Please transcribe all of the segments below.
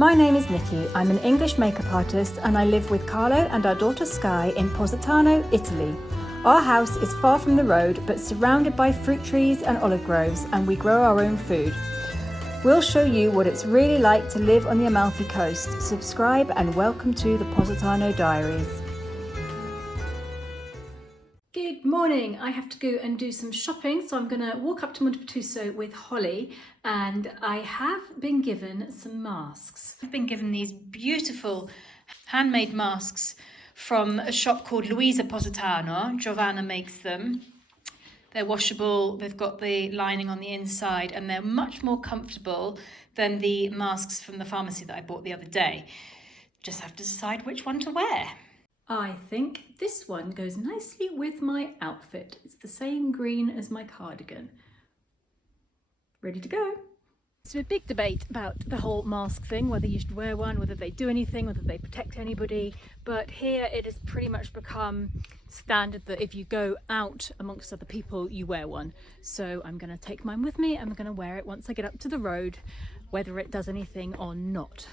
My name is Nicki. I'm an English makeup artist and I live with Carlo and our daughter Sky in Positano, Italy. Our house is far from the road but surrounded by fruit trees and olive groves, and we grow our own food. We'll show you what it's really like to live on the Amalfi Coast. Subscribe and welcome to the Positano Diaries. Good morning. I have to go and do some shopping, so I'm going to walk up to Montepettuso with Holly, and I have been given some masks. I've been given these beautiful handmade masks from a shop called Luisa Positano. Giovanna makes them. They're washable, they've got the lining on the inside, and they're much more comfortable than the masks from the pharmacy that I bought the other day. Just have to decide which one to wear. I think this one goes nicely with my outfit. It's the same green as my cardigan. Ready to go. It's a big debate about the whole mask thing, whether you should wear one, whether they do anything, whether they protect anybody. But here it has pretty much become standard that if you go out amongst other people, you wear one. So I'm going to take mine with me and I'm going to wear it once I get up to the road, whether it does anything or not.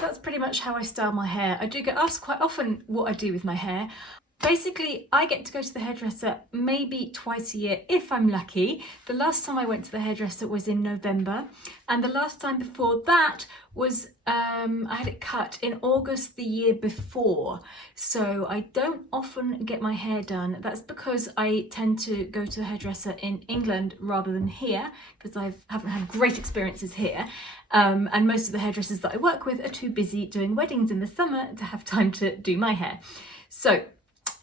That's pretty much how I style my hair. I do get asked quite often what I do with my hair. Basically, I get to go to the hairdresser maybe twice a year if I'm lucky. The last time I went to the hairdresser was in November, and the last time before that was I had it cut in August the year before. So I don't often get my hair done. That's because I tend to go to the hairdresser in England rather than here, because I haven't had great experiences here. And most of the hairdressers that I work with are too busy doing weddings in the summer to have time to do my hair. So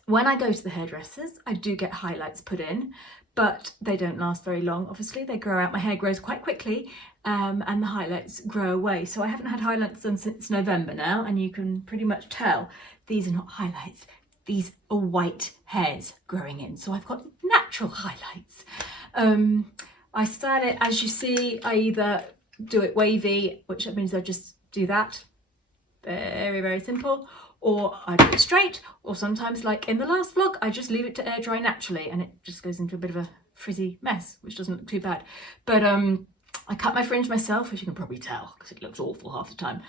when I go to the hairdressers, I do get highlights put in, but they don't last very long. Obviously, they grow out. My hair grows quite quickly, and the highlights grow away. So I haven't had highlights done since November now, and you can pretty much tell these are not highlights. These are white hairs growing in. So I've got natural highlights. I style it, as you see, I either do it wavy, which means I just do that. Very, very simple. Or I do it straight, or sometimes, like in the last vlog, I just leave it to air dry naturally and it just goes into a bit of a frizzy mess, which doesn't look too bad. But I cut my fringe myself, as you can probably tell, because it looks awful half the time.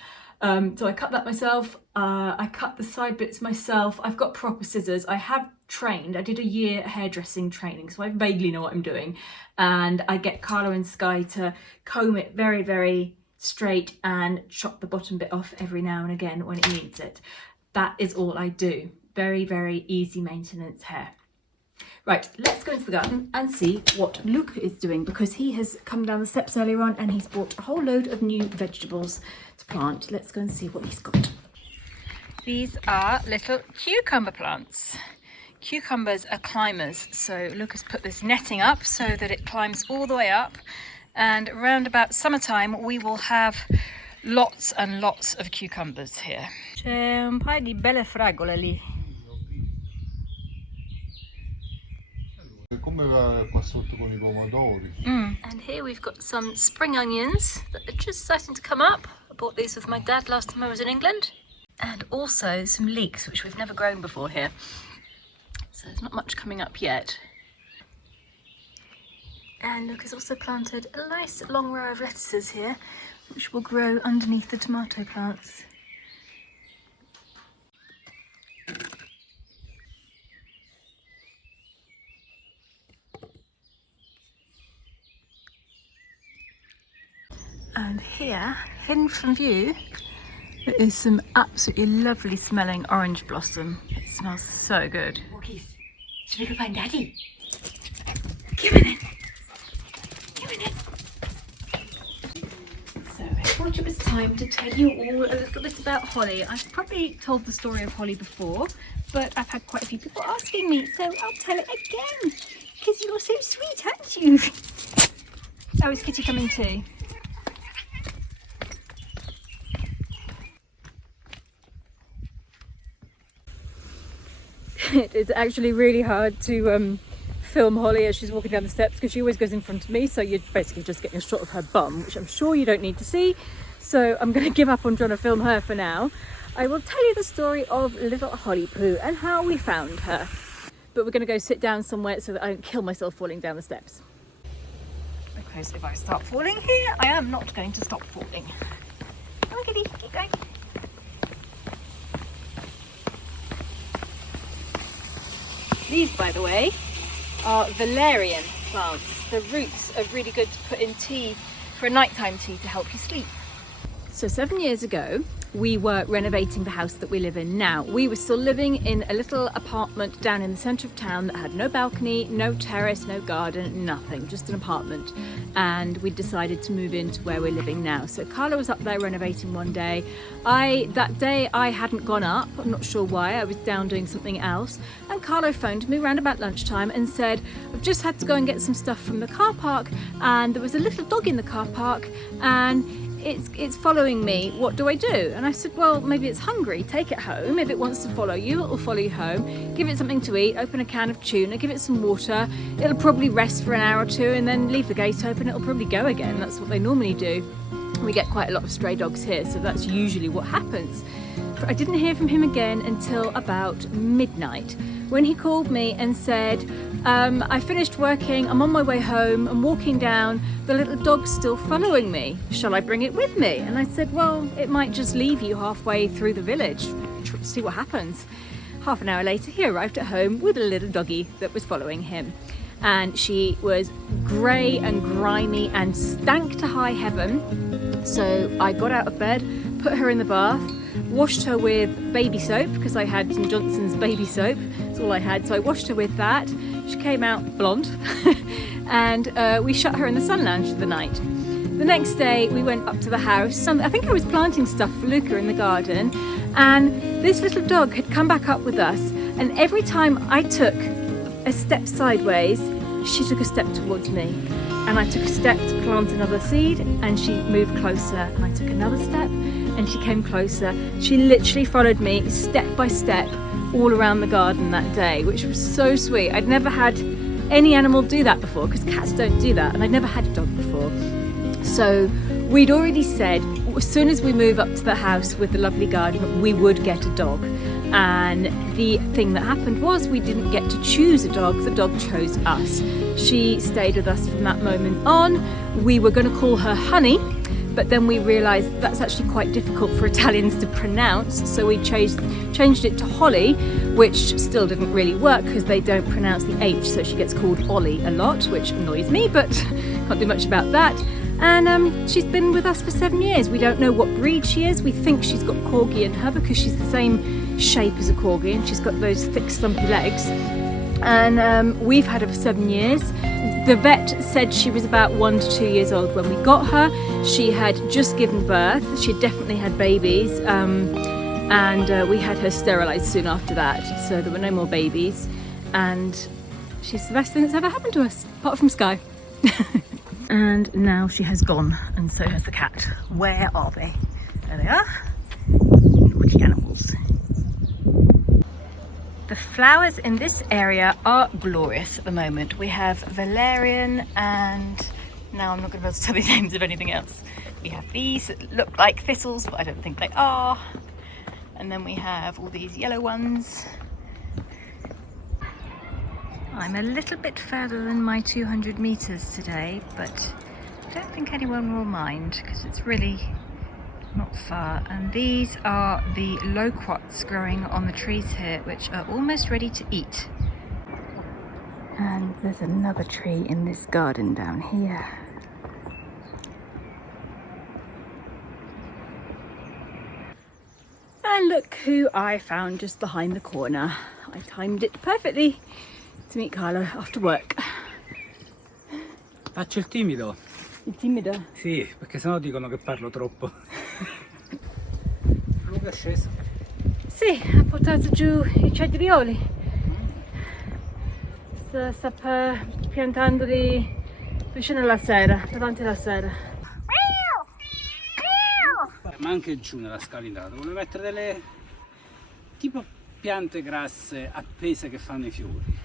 So I cut that myself. I cut the side bits myself. I've got proper scissors. I have trained. I did a year hairdressing training, so I vaguely know what I'm doing. And I get Carlo and Sky to comb it very, very straight and chop the bottom bit off every now and again when it needs it. That is all I do. Very, very easy maintenance hair. Right, let's go into the garden and see what Luke is doing, because he has come down the steps earlier on and he's bought a whole load of new vegetables to plant. Let's go and see what he's got. These are little cucumber plants. Cucumbers are climbers, so Luke has put this netting up so that it climbs all the way up, and around about summertime we will have lots and lots of cucumbers here. C'è un paio di belle fragole lì. Come va qua sotto con I pomodori. And here we've got some spring onions that are just starting to come up. I bought these with my dad last time I was in England. and also some leeks, which we've never grown before here. So there's not much coming up yet. And Luke has also planted a nice long row of lettuces here, which will grow underneath the tomato plants. And here, hidden from view, there is some absolutely lovely smelling orange blossom. It smells so good. Walkies, should we go find Daddy? Come on in. Come on in. So I thought it was time to tell you all a little bit about Holly. I've probably told the story of Holly before, but I've had quite a few people asking me, so I'll tell it again. Because you're so sweet, aren't you? Oh, is Kitty coming too? It is actually really hard to film Holly as she's walking down the steps because she always goes in front of me, so you're basically just getting a shot of her bum, which I'm sure you don't need to see, so I'm going to give up on trying to film her for now. I will tell you the story of little Holly Poo and how we found her, but we're going to go sit down somewhere so that I don't kill myself falling down the steps, because if I start falling here I am not going to stop falling. Come on Kitty, keep going. These, by the way, are valerian plants. The roots are really good to put in tea for a nighttime tea to help you sleep. So 7 years ago, we were renovating the house that we live in now. We were still living in a little apartment down in the centre of town that had no balcony, no terrace, no garden, nothing, just an apartment. And we decided to move into where we're living now. So Carla was up there renovating one day. That day I hadn't gone up, I'm not sure why, I was down doing something else. And Carla phoned me around about lunchtime and said, I've just had to go and get some stuff from the car park and there was a little dog in the car park and it's following me, what do I do? And I said, well, maybe it's hungry, take it home. If it wants to follow you, it will follow you home. Give it something to eat, open a can of tuna, give it some water. It'll probably rest for an hour or two and then leave the gate open, it'll probably go again. That's what they normally do. We get quite a lot of stray dogs here, so that's usually what happens. I didn't hear from him again until about midnight, when he called me and said, I finished working, I'm on my way home, I'm walking down, the little dog's still following me. Shall I bring it with me? And I said, well, it might just leave you halfway through the village. See what happens. Half an hour later, he arrived at home with a little doggy that was following him. And she was grey and grimy and stank to high heaven. So I got out of bed, put her in the bath, washed her with baby soap because I had some Johnson's baby soap. That's all I had. So I washed her with that. She came out blonde and we shut her in the sun lounge for the night. The next day we went up to the house. I think I was planting stuff for Luca in the garden, and this little dog had come back up with us, and every time I took a step sideways, she took a step towards me, and I took a step to plant another seed and she moved closer, and I took another step and she came closer. She literally followed me step by step all around the garden that day, which was so sweet. I'd never had any animal do that before because cats don't do that, and I'd never had a dog before. So we'd already said as soon as we move up to the house with the lovely garden we would get a dog, and the thing that happened was we didn't get to choose a dog, the dog chose us. She stayed with us from that moment on. We were going to call her Honey, but then we realised that's actually quite difficult for Italians to pronounce, so we changed it to Holly, which still didn't really work because they don't pronounce the H, so she gets called Ollie a lot, which annoys me, but can't do much about that. And she's been with us for 7 years. We don't know what breed she is. We think she's got corgi in her because she's the same shape as a corgi and she's got those thick stumpy legs. And we've had her for 7 years. The vet said she was about 1 to 2 years old when we got her. She had just given birth. She definitely had babies, and we had her sterilised soon after that, so there were no more babies. And she's the best thing that's ever happened to us, apart from Sky. And now she has gone, and so has the cat. Where are they? There they are. Naughty animals. The flowers in this area are glorious at the moment. We have valerian, and now I'm not going to be able to tell the names of anything else. We have these that look like thistles, but I don't think they are. and then we have all these yellow ones. I'm a little bit further than my 200 meters today, but I don't think anyone will mind because it's really not far. And these are the loquats growing on the trees here, which are almost ready to eat. And there's another tree in this garden down here. And look who I found just behind the corner. I timed it perfectly to meet Carlo after work. Faccio il timido? Il timido? Sì, perché sennò dicono che parlo troppo. Luca è sceso? Sì, ha portato giù i cetrioli. Sta piantandoli vicino alla serra, davanti alla serra. Ma anche giù nella scalinata, volevo mettere delle tipo piante grasse appese che fanno i fiori.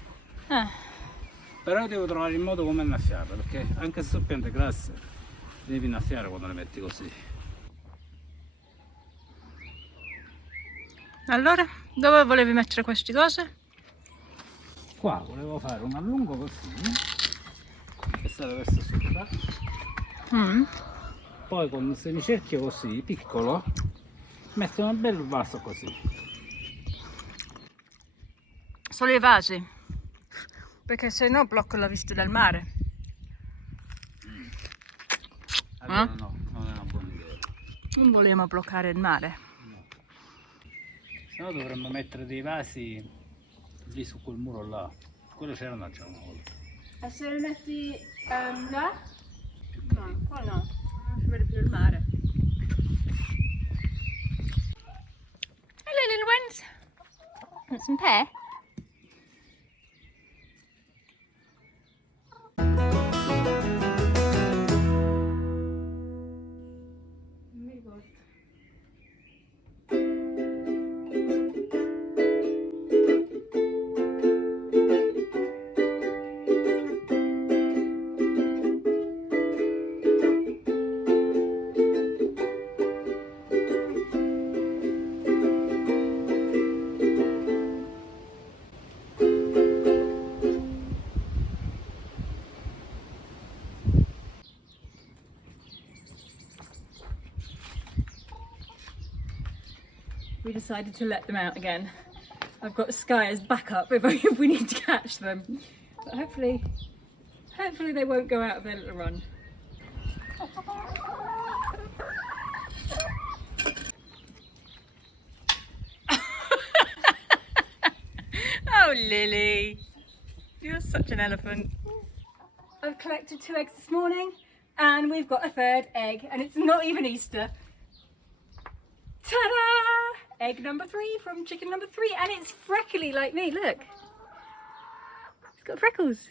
Però devo trovare il modo come annaffiarle, perché anche se sono piante grasse devi innaffiare quando le metti così. Allora, dove volevi mettere queste cose? Qua volevo fare un allungo così, passare questo sopra, poi con un semicerchio così, piccolo, mettere un bel vaso così. Solo i vasi, perché se no blocco la vista del mare. Allora no, non è una buona idea. Non vogliamo bloccare il mare. No. Se no dovremmo mettere dei vasi lì su quel muro là. Quello c'erano già una volta. E se li metti là? No, qua no, non si vede più il mare. Hello little ones! Want some pear? We decided to let them out again. I've got Sky as backup if we need to catch them. But hopefully they won't go out of their little run. Oh Lily, you're such an elephant. I've collected 2 eggs this morning and we've got a 3rd egg and it's not even Easter. Ta-da! Egg number 3 from chicken number 3, and it's freckly like me, look. It's got freckles.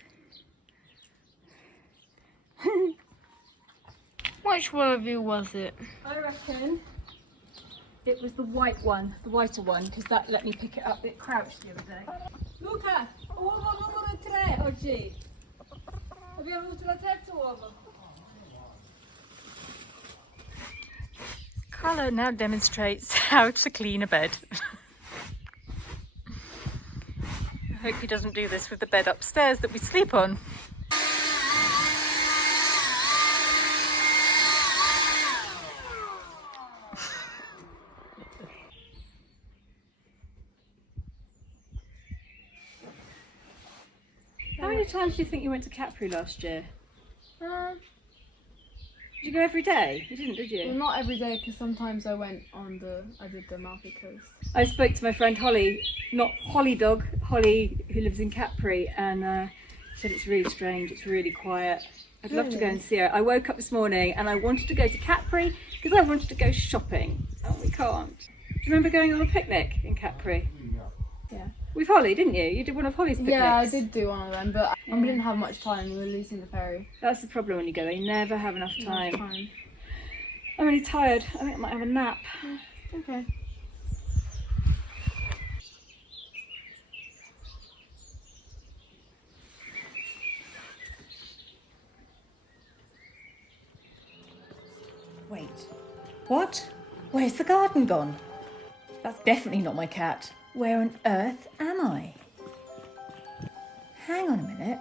Which one of you was it? I reckon it was the white one, the whiter one, because that let me pick it up. It crouched the other day. Luca, uovo numero 3 oggi. Abbiamo avuto la terza uovo. Carlo now demonstrates how to clean a bed. I hope he doesn't do this with the bed upstairs that we sleep on. How many times do you think you went to Capri last year? Did you go every day? You didn't, did you? Well, not every day, because sometimes I did the Amalfi Coast. I spoke to my friend Holly, not Holly Dog, Holly who lives in Capri, and said it's really strange, it's really quiet. I'd love to go and see her. I woke up this morning and I wanted to go to Capri because I wanted to go shopping, and we can't. Do you remember going on a picnic in Capri? Yeah. With Holly, didn't you? You did one of Holly's picnics. Yeah, I did do one of them, but we didn't have much time. We were losing the ferry. That's the problem when you go there, you never have enough time. Enough time. I'm really tired. I think I might have a nap. Okay. Wait, what? Where's the garden gone? That's definitely not my cat. Where on earth am I? Hang on a minute.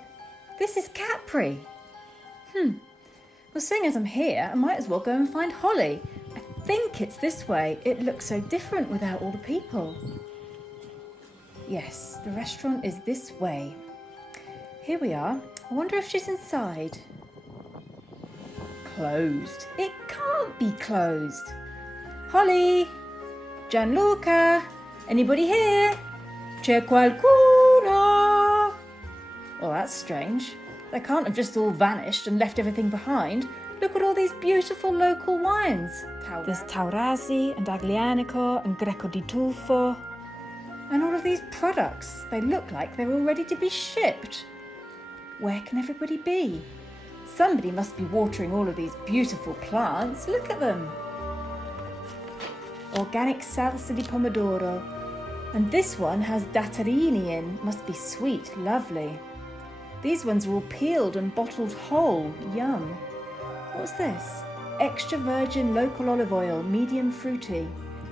This is Capri. Well, seeing as I'm here, I might as well go and find Holly. I think it's this way. It looks so different without all the people. Yes, the restaurant is this way. Here we are. I wonder if she's inside. Closed. It can't be closed. Holly! Gianluca! Anybody here? C'è qualcuno? Well, that's strange. They can't have just all vanished and left everything behind. Look at all these beautiful local wines. There's Taurasi and Aglianico and Greco di Tufo. And all of these products, they look like they're all ready to be shipped. Where can everybody be? Somebody must be watering all of these beautiful plants. Look at them. Organic salsa di pomodoro. And this one has dattarini in. Must be sweet, lovely. These ones are all peeled and bottled whole. Yum. What's this? Extra virgin local olive oil, medium fruity.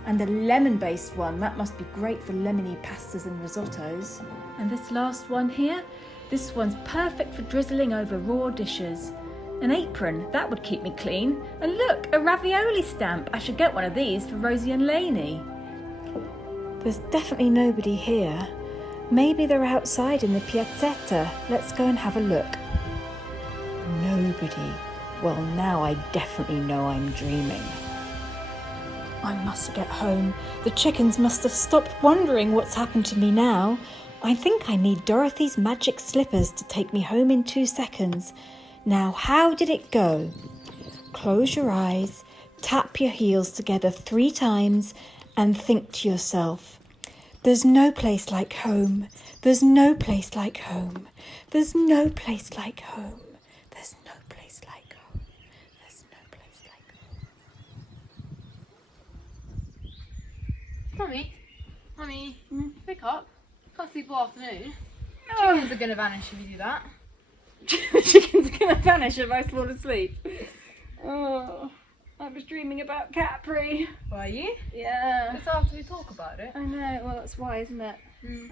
And a lemon-based one. That must be great for lemony pastas and risottos. And this last one here? This one's perfect for drizzling over raw dishes. An apron, that would keep me clean. And look, a ravioli stamp. I should get one of these for Rosie and Lainey. There's definitely nobody here. Maybe they're outside in the piazzetta. Let's go and have a look. Nobody. Well, now I definitely know I'm dreaming. I must get home. The chickens must have stopped wondering what's happened to me now. I think I need Dorothy's magic slippers to take me home in 2 seconds. Now, how did it go? Close your eyes, tap your heels together 3 times, and think to yourself, there's no place like home. There's no place like home. There's no place like home. There's no place like home. There's no place like home. Mummy, wake up. Can't sleep all afternoon. Chickens are gonna vanish if you do that. The chicken's gonna vanish if I fall asleep. Oh, I was dreaming about Capri. Were you? Yeah. Just after we talk about it. I know, well that's why, isn't it?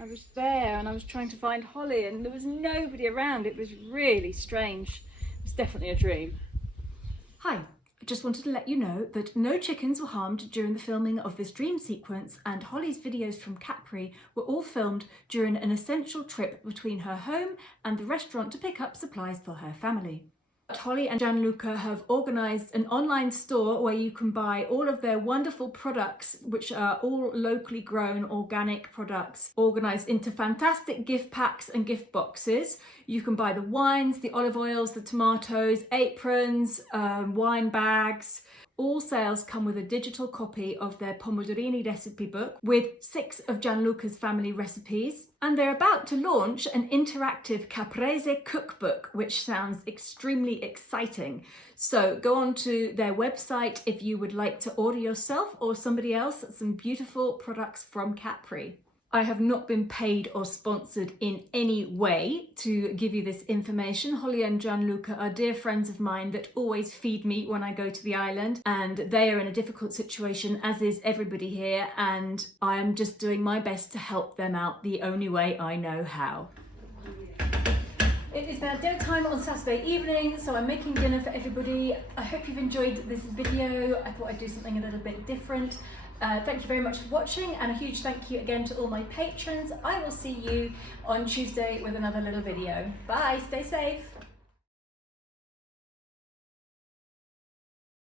I was there and I was trying to find Holly and there was nobody around. It was really strange. It was definitely a dream. Hi, I just wanted to let you know that no chickens were harmed during the filming of this dream sequence, and Holly's videos from Capri were all filmed during an essential trip between her home and the restaurant to pick up supplies for her family. Holly and Gianluca have organised an online store where you can buy all of their wonderful products, which are all locally grown organic products, organised into fantastic gift packs and gift boxes. You can buy the wines, the olive oils, the tomatoes, aprons, wine bags. All sales come with a digital copy of their pomodorini recipe book with 6 of Gianluca's family recipes. And they're about to launch an interactive caprese cookbook, which sounds extremely exciting. So go on to their website if you would like to order yourself or somebody else some beautiful products from Capri. I have not been paid or sponsored in any way to give you this information. Holly and Gianluca are dear friends of mine that always feed me when I go to the island, and they are in a difficult situation, as is everybody here, and I am just doing my best to help them out the only way I know how. It is now dinner time on Saturday evening, so I'm making dinner for everybody. I hope you've enjoyed this video. I thought I'd do something a little bit different. Thank you very much for watching, and a huge thank you again to all my patrons. I will see you on Tuesday with another little video. Bye, stay safe.